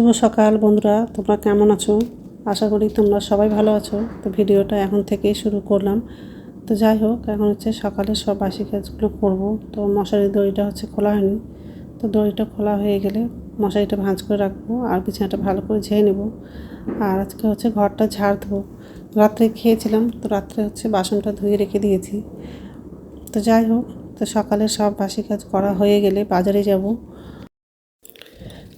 শুভ সকাল বন্ধুরা, তোমরা কেমন আছো? আশা করি তোমরা সবাই ভালো আছো। তো ভিডিওটা এখন থেকেই শুরু করলাম। তো যাই হোক, এখন হচ্ছে সকালে সব বাসি কাজগুলো করব। তো মশারির দড়িটা হচ্ছে খোলা হয়নি। তো দড়িটা খোলা হয়ে গেলে মশারিটা ভাঁজ করে রাখব আর বিছানাটা ভালো করে ঝেয়ে নেব। আর আজকে হচ্ছে ঘরটা ঝাড় দেবো। রাত্রে খেয়েছিলাম, তো রাত্রে হচ্ছে বাসনটা ধুয়ে রেখে দিয়েছি। তো যাই হোক, তো সকালে সব বাসি কাজ করা হয়ে গেলে বাজারে যাব।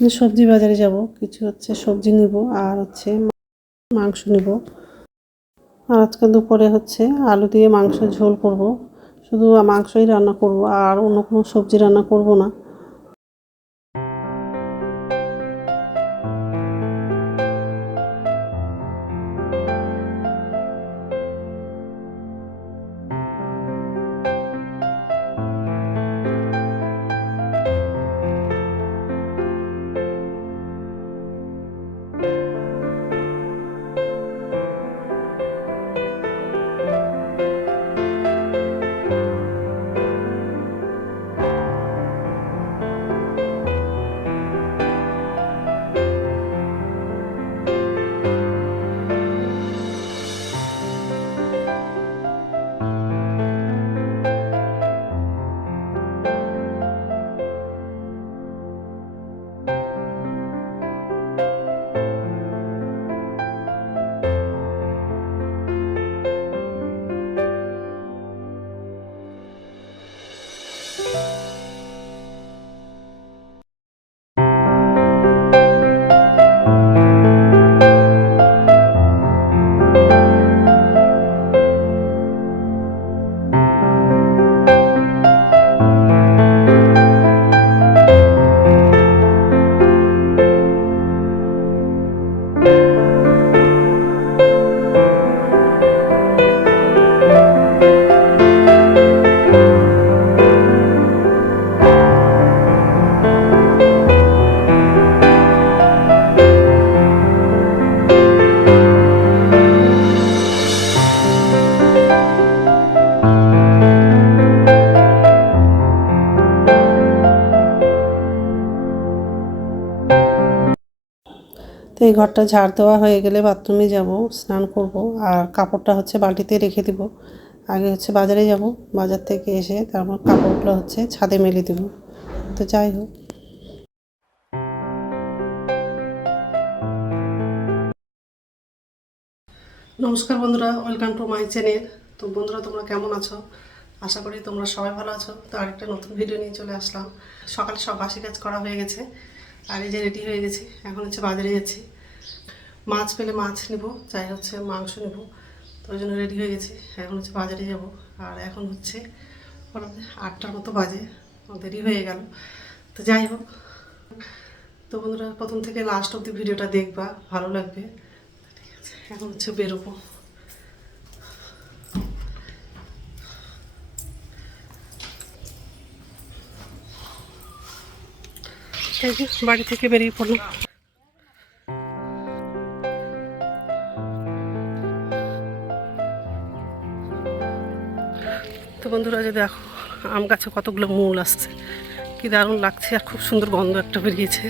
সবজি বাজারে যাব, কিছু হচ্ছে সবজি নিব আর হচ্ছে মাংস নিব। আর আজকে দুপুরে হচ্ছে আলু দিয়ে মাংস ঝোল করব। শুধু মাংসই রান্না করব আর অন্য কোনো সবজি রান্না করব না। এই ঘরটা ঝাড় দেওয়া হয়ে গেলে বাথরুমে যাব, স্নান করব আর কাপড়টা হচ্ছে বালতিতে রেখে দিব। আগে হচ্ছে বাজারে যাব, বাজার থেকে এসে তারপর কাপড়গুলো হচ্ছে ছাদে মেলে দেব। তো যাই হোক। নমস্কার বন্ধুরা, ওয়েলকাম টু মাই চ্যানেল। তো বন্ধুরা, তোমরা কেমন আছো? আশা করি তোমরা সবাই ভালো আছো। তো আরেকটা নতুন ভিডিও নিয়ে চলে আসলাম। সকালে সব বাসি কাজ করা হয়ে গেছে, আর এই যে রেডি হয়ে গেছি, এখন হচ্ছে বাজারে যাচ্ছি। মাছ পেলে মাছ নেব চাই হচ্ছে মাংস নেব। তো ওই জন্য রেডি হয়ে গেছি। এখন হচ্ছে বাজারে যাব। আর এখন হচ্ছে? আটটার মতো বাজে। দেরি হয়ে গেল। তো যাই হোক। তো বন্ধুরা, প্রথম থেকে লাস্ট অব্দি ভিডিওটা দেখবা। ভালো লাগবে। এখন হচ্ছে বেরোবো। বাড়ি থেকে বেরিয়ে পড়লাম। বন্ধুরা, যে দেখো, আম গাছে কতগুলো মূল আসছে। কি দারুণ লাগছে আর খুব সুন্দর গন্ধ একটা বেরিয়েছে।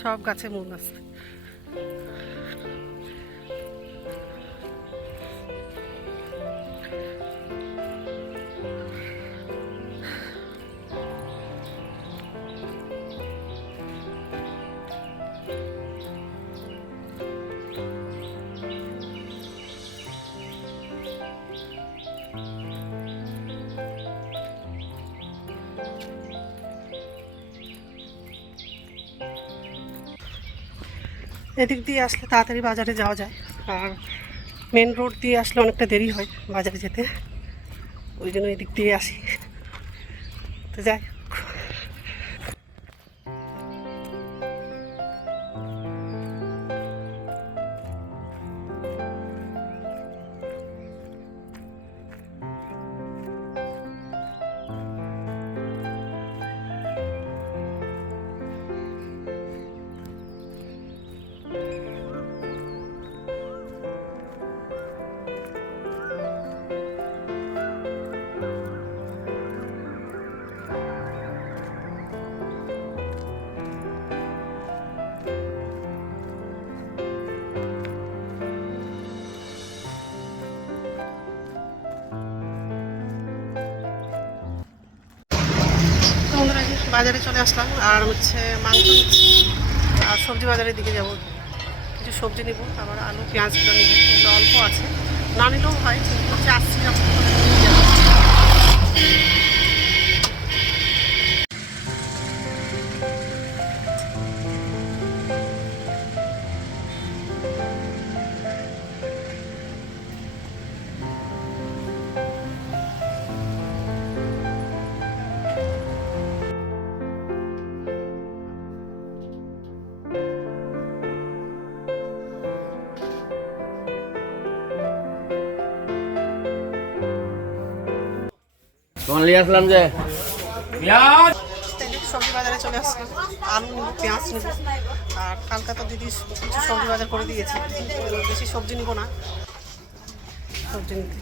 সব গাছে মূল আসছে। এদিক দিয়ে আসলে তাড়াতাড়ি বাজারে যাওয়া যায়। আর মেন রোড দিয়ে আসলে অনেকটা দেরি হয় বাজারে যেতে। ওই জন্য এদিক দিয়ে আসি। তো যাই। বাজারে চলে আসলাম, আর হচ্ছে মাংস আর সবজি বাজারের দিকে যাব। কিছু সবজি নিব আবার আলু পেঁয়াজগুলো নিব। অল্প আছে। না নিলেও হয়, কিন্তু হচ্ছে আসছি নিয়ে আসলাম যে। পেঁয়াজ। সবজি বাজারে চলে আসলাম। আলু নিব পেঁয়াজ নিব। আর কালকা তো দিদি কিছু সবজি বাজার করে দিয়েছে। বেশি সবজি নিব না। সবজি নিতে।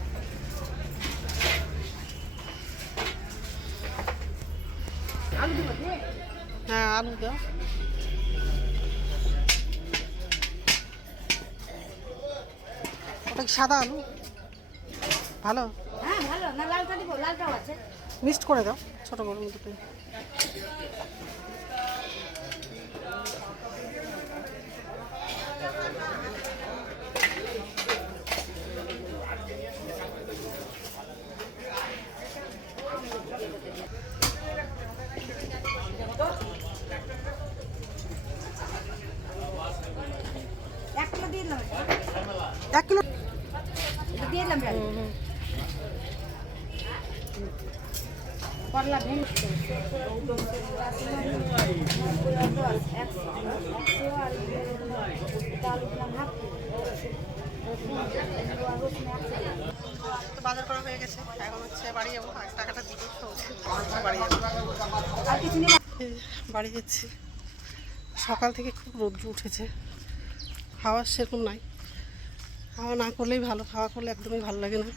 হ্যাঁ আলু দাও ওটা কি সাদা আলু? ভালো? হ্যাঁ ভালো। না লালটা দিব লালটাও আছে। মিক্সড করে দাও ছোটো বড় দুটো তো বাজার করা হয়ে গেছে। এখন হচ্ছে বাড়ি টাকাটা বাড়ি বাড়ি যাচ্ছি। সকাল থেকে খুব রৌদ্র উঠেছে। হাওয়া সেরকম নাই। হাওয়া না করলেই ভালো। হাওয়া করলে একদমই ভালো লাগে না।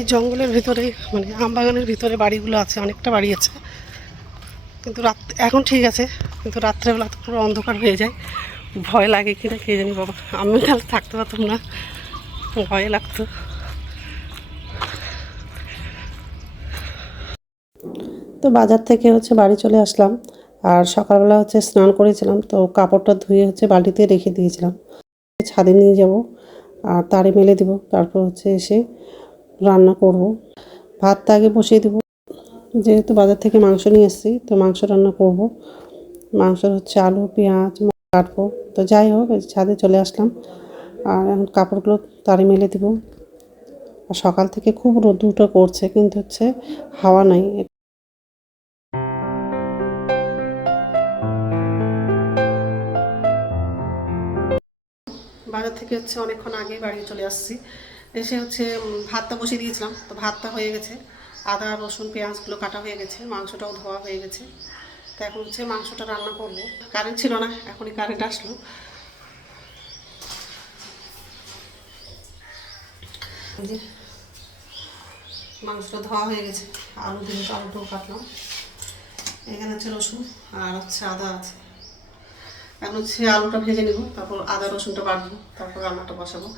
এই জঙ্গলের ভিতরে মানে আমবাগানের ভিতরে বাড়িগুলো আছে, অনেকটা বাড়ি আছে। কিন্তু রাত, এখন ঠিক আছে, কিন্তু রাত্রেবেলা তো পুরো অন্ধকার হয়ে যায়। ভয় লাগে কিনা কে জানি বাবা, আমি তাহলে থাকতে পারতাম না। ভয় লাগতো। তো বাজার থেকে হচ্ছে বাড়ি চলে আসলাম, আর সকালবেলা হচ্ছে স্নান করেছিলাম, তো কাপড়টা ধুয়ে হচ্ছে বালতিতে রেখে দিয়েছিলাম। ছাদে নিয়ে যাব, আর তারে মেলে দিব, তারপর হচ্ছে এসে রান্না করব। ভাতটা আগে বসিয়ে দেবো। যেহেতু বাজার থেকে মাংস নিয়ে এসেছি, তো মাংস রান্না করব। মাংস হচ্ছে আলু, পেঁয়াজ, কাটবো। তো যাই হোক ছাদে চলে আসলাম। আর এখন কাপড়গুলো তারে মেলে দিব। আর সকাল থেকে খুব রোদ্রুটা করছে কিন্তু হচ্ছে হাওয়া নাই। বাজার থেকে হচ্ছে অনেকক্ষণ আগে বাড়ি চলে আসছি। এসে হচ্ছে ভাতটা বসিয়ে দিয়েছিলাম। তো ভাতটা হয়ে গেছে। আদা, রসুন, পেঁয়াজগুলো কাটা হয়ে গেছে, মাংসটাও ধোয়া হয়ে গেছে। তো এখন হচ্ছে মাংসটা রান্না করব। কারেন্ট ছিল না, এখনই কারেন্ট আসলো। যে মাংসটা ধোয়া হয়ে গেছে। আলু দিয়ে আলুটাও কাটলাম। এখানে হচ্ছে রসুন আর হচ্ছে আদা আছে। এখন হচ্ছে আলুটা ভেজে নেব, তারপর আদা, রসুনটা বাটবো, তারপর রান্নাটা বসাবো।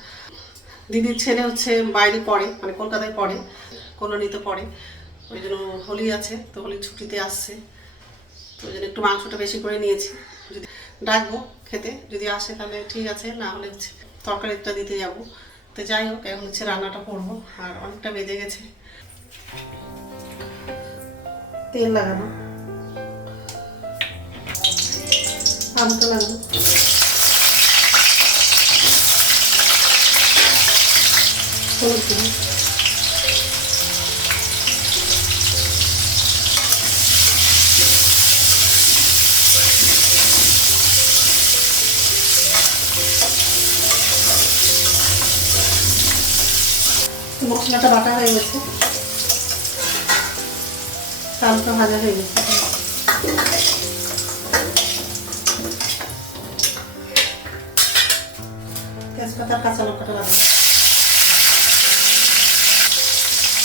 দিদির ছেলে হচ্ছে বাইরে পড়ে মানে কলকাতায় পড়ে, কলোনিতে পড়ে। ওই জন্য হোলি আছে, তো হোলির ছুটিতে আসছে। তো ওই জন্য একটু মাংসটা বেশি করে নিয়েছি। যদি ডাকবো খেতে, যদি আসে তাহলে ঠিক আছে, না হলে তরকারিটা দিতে যাব। তো যাই হোক, এখন হচ্ছে রান্নাটা করব, আর অনেকটা বেজে গেছে। তেল লাগানো আলুটা লাগবে। হলুদ মশলাটা বাটা হয়ে গেছে। আলুটা ভাজা হয়ে গেছে। তেজপাতা আর কাঁচা লঙ্কাটা লাগাবো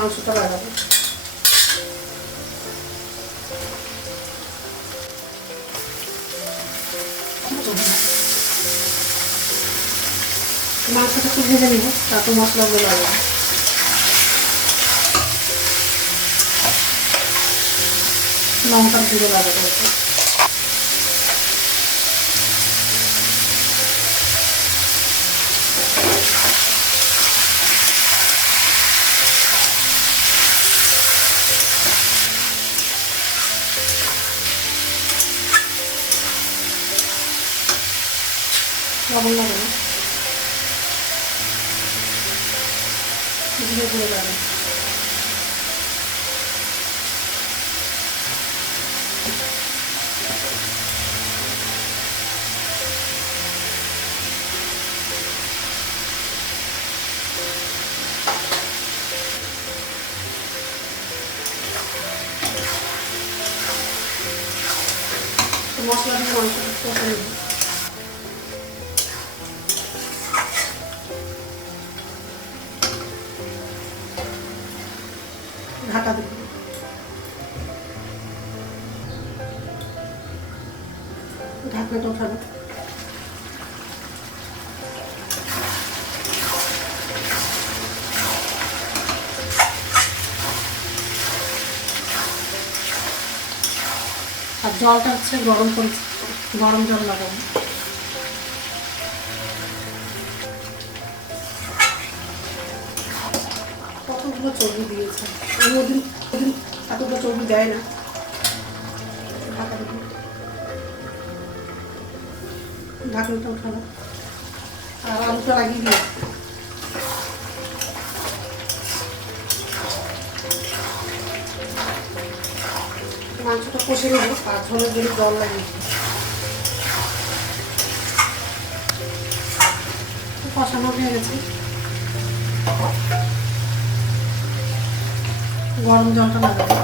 মাংসটা লাগাবো মাংসটা একটু ভেজে নিব তারপর মশলাগুলো লাগাবো লঙ্কার গুঁড়ো লাগাবো লবণ লাগাবো জিরে গুঁড়ো লাগাবো তো মশলা দিয়ে নেব ঢাকনাটা উঠাবো আর জলটা হচ্ছে গরম করে গরম জল লাগাবো। কতগুলো চর্বি দিয়েছে? মধ্যে ওদিন এতগুলো চর্বি দেয় না। ঢাকনাটা উঠাবো। আর আলুটা লাগিয়ে দিই মাংসটা কষে নেব, আর ঝোলের জন্য জল লাগিয়ে কষানো হয়ে গেছে। গরম জলটা লাগাবো।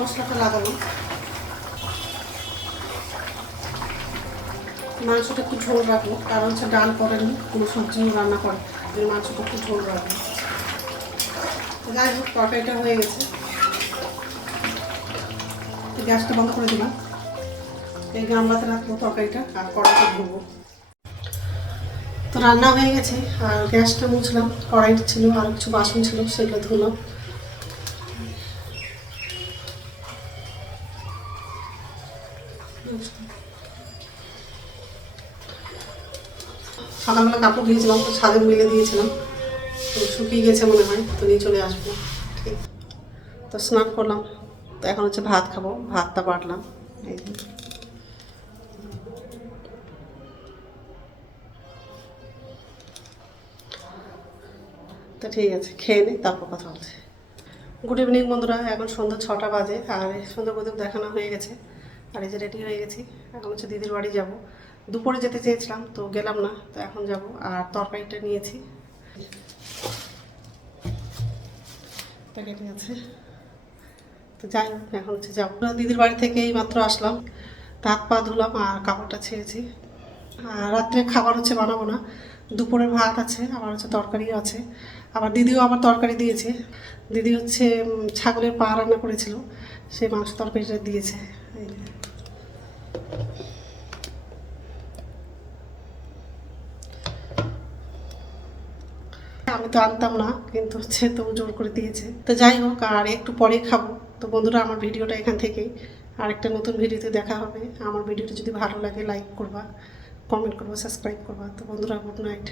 মশলাটা লাগাবো মাংসটা একটু ঝোল রাখব, কারণ হচ্ছে ডাল করেনি, কোনো সবজি রান্না করে এই মাংসটা একটু ঝোল রাখব। যাই হোক, তরকারিটা হয়ে গেছে। গ্যাসটা বন্ধ করে দিলাম। এই গামলাতে রাখব তরকারিটা আর কড়াইটা ধরবো তো রান্না হয়ে গেছে, আর গ্যাসটা মুছলাম। কড়াইটা ছিল আর কিছু বাসন ছিল, সেগুলো ধুলাম। সকালবেলা কাপড় দিয়েছিলাম তো ছাদে মিলে দিয়েছিলাম। তো শুকিয়ে গেছে মনে হয়, তো নিয়ে চলে আসব। ঠিক। তো স্নান করলাম। তো এখন হচ্ছে ভাত খাব। ভাতটা বাটলাম। এই। তো ঠিক আছে, খেয়ে নিই তারপর কথা বলছি। গুড ইভিনিং বন্ধুরা, এখন সন্ধ্যা ছটা বাজে, আর সন্ধ্যা প্রদীপ দেখানো হয়ে গেছে। আর এই যে রেডি হয়ে গেছি। এখন হচ্ছে দিদির বাড়ি যাব। দুপুরে যেতে চেয়েছিলাম, তো গেলাম না, তো এখন যাব। আর তরকারিটা নিয়েছি। তো আছে। তো যাই হোক, এখন হচ্ছে যাব। দিদির বাড়ি থেকে এই মাত্র আসলাম। হাত পা ধুলাম আর কাপড়টা ছেড়েছি। আর রাত্রে খাবার হচ্ছে বানাবো না। দুপুরের ভাত আছে, আবার হচ্ছে তরকারিও আছে। আবার দিদিও আবার তরকারি দিয়েছে। দিদি হচ্ছে ছাগলের পা রান্না করেছিল। সেই মাংস তরকারিটা দিয়েছে। আমি তো আনতাম না, কিন্তু হচ্ছে তবু জোর করে দিয়েছে। তো যাই হোক, আর একটু পরে খাব। তো বন্ধুরা, আমার ভিডিওটা এখান থেকেই। আর একটা নতুন ভিডিওতে দেখা হবে। আমার ভিডিওটা যদি ভালো লাগে লাইক করবা কমেন্ট করবা সাবস্ক্রাইব করবা। তো বন্ধুরা গুড নাইট